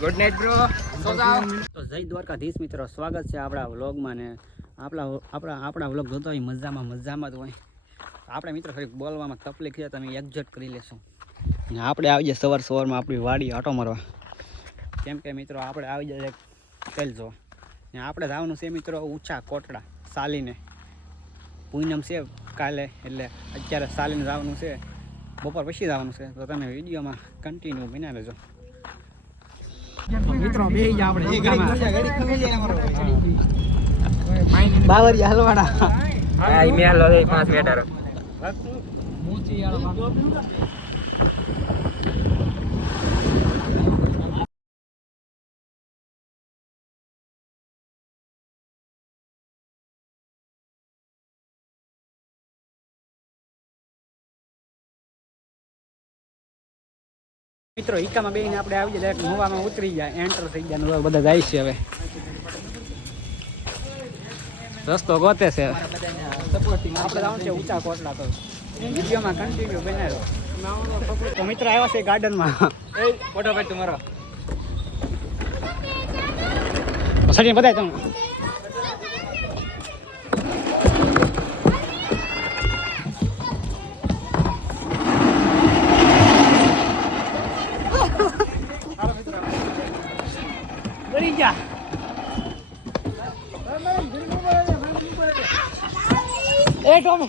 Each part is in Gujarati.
Good night bro. સો જાઓ. તો જય દ્વારકાધીશ મિત્રો, સ્વાગત છે આપણા વ્લોગમાં. ને આપણા વ્લોગ જોતો હોય મજામાં જ હોય. આપણે મિત્રો થોડીક બોલવામાં તકલીફ છે, તમે એડજસ્ટ કરી લેશો. ને આપણે આવી જાય સવારમાં આપણી વાડી આટો મારવા, કેમ કે મિત્રો આપણે આવી જાય તેલ જો. ને આપણે જવાનું છે મિત્રો ઊંચા કોટડા સાલીને. પૂનમ છે કાલે, એટલે અત્યારે સાલીને જવાનું છે, બપોર પછી જવાનું છે. તો તમે વિડીયોમાં કન્ટિન્યુ બના લેજો મિત્રો. બે આપણે બાવરિયા હલવાડા. હા ઈ મેલો રે 5 બેટારો. મિત્રો ઈકામાં બેહીને આપણે આવી જાય, મોવામાં ઉતરી જાય, એન્ટર થઈ ગયા. બધા જાય છે હવે, રસ્તો ગોતે છે. આપણે જવાનું છે ઊંચા કોટડા. તો વિડીયોમાં કન્ટિન્યુ બનાવ્યો. તો મિત્રો આવ્યા છે ગાર્ડનમાં. ફોટો પાડ તમારો. સડી બધાય તમે બની ગયા. એ ટોમે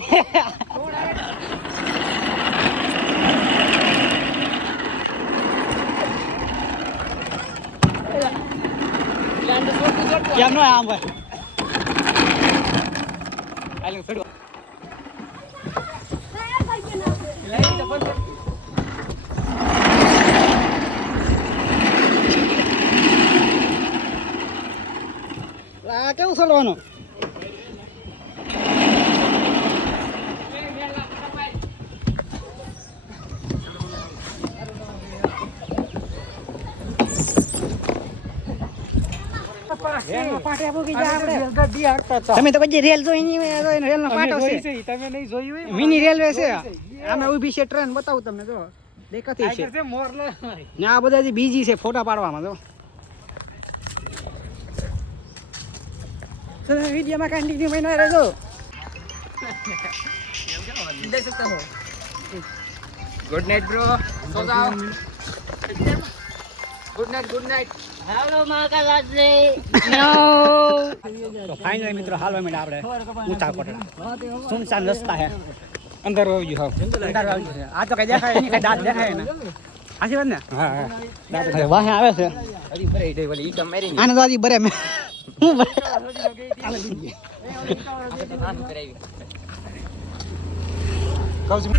કેમ નો આમ ભાઈ આલે છોડો. આ કેવું ચાલવાનું? તમે તો પછી રેલ જોઈ નહીં, રેલ નો પાટો છે. તમે નહીં જોયું હોય? મિની રેલવે છે. આમે ઊભી છે ટ્રેન, બતાવું તમને. જો દેખાતી છે ને આ બધા બીજી છે ફોટા પાડવામાં. જો વિડીયોમાં કન્ટિન્યુ બના રહેજો. देख सकते हो. Good night bro. सो जाओ. Good night. હેલો માકાલાજી. તો ફાઇનલી મિત્રો હાલવા માંડ્યા આપણે ઊંચા કોટડા. સુનસાન રસ્તા છે, અંદર આવી ગયું. અંદર આવી ગયું. આ તો કઈ દેખાય નહીં, કઈ દાંત દેખાય ને. હાચી વાત ને? હા હા. દાંત વાહે આવે છે. હજી ભરે દે ઓલી ઈટમ મારી આને તો હજી ભરે મે હું ભરે આમ કરાવી. કહું છું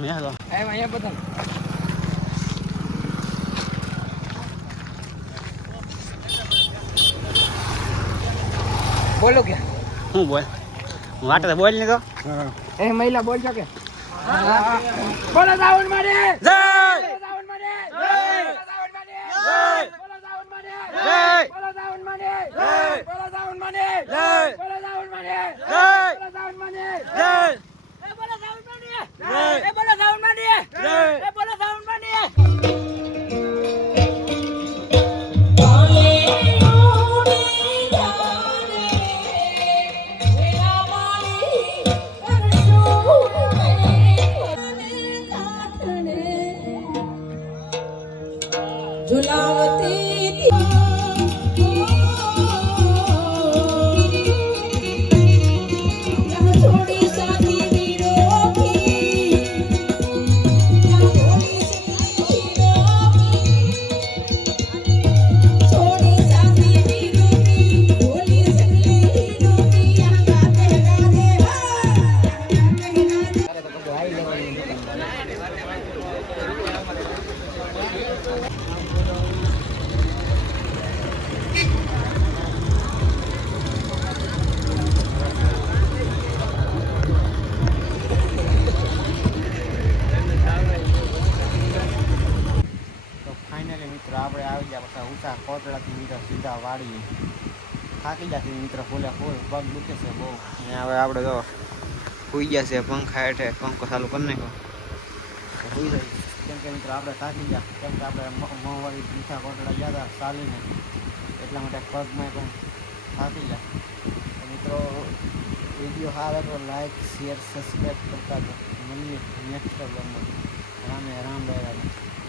મેલો. અહીંયા બતા. બોલો કે હું બોલ વાટે બોલ ને તો એ મહિલા બોલ છો કે બોલો દાઉન મારે જય દાઉન મારે જય દાઉન મારે જય બોલો દાઉન મારે જય બોલો દાઉન મારે જય બોલો દાઉન મારે જય બોલો દાઉન મારે જય બોલો દાઉન મારે જય એ બોલો દાઉન મારે જય એ બોલો દાઉન મારે જય એ બોલો દાઉન મારે. મીઠા કોટડાથી મિત્રો સીધા વાળીએ. થાકી જશે મિત્રો ફૂલે ફૂલ, પગ દુખે છે બહુ. અને હવે આપણે તો સુઈ ગયા છે પંખા હેઠે, પંખો ચાલુ કરી નાખ્યો સુઈ જાય. કેમ કે મિત્રો આપણે થાકી ગયા, કેમ કે આપણે મોંવાળી મીઠા કોટડા ગયા હતા ચાલીને, એટલા માટે પગમાં પણ થાકી ગયા. તો મિત્રો વિડીયો સારો તો લાઈક શેર સબસ્ક્રાઈબ કરતા મળીએ નેક્સ્ટ બ્લોગમાં. રામે રામ રામ.